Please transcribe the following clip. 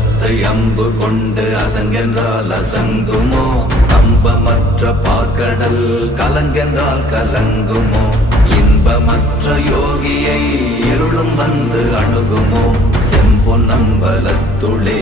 அம்பலத்தை அம்பு கொண்டு அசங்கென்றால் அசங்குமோ? கம்பமற்ற பார்க்கடல் கலங்கென்றால் கலங்குமோ? இன்பமற்ற யோகியை இருளும் வந்து அணுகுமோ? செம்பொன் அம்பலத்துளே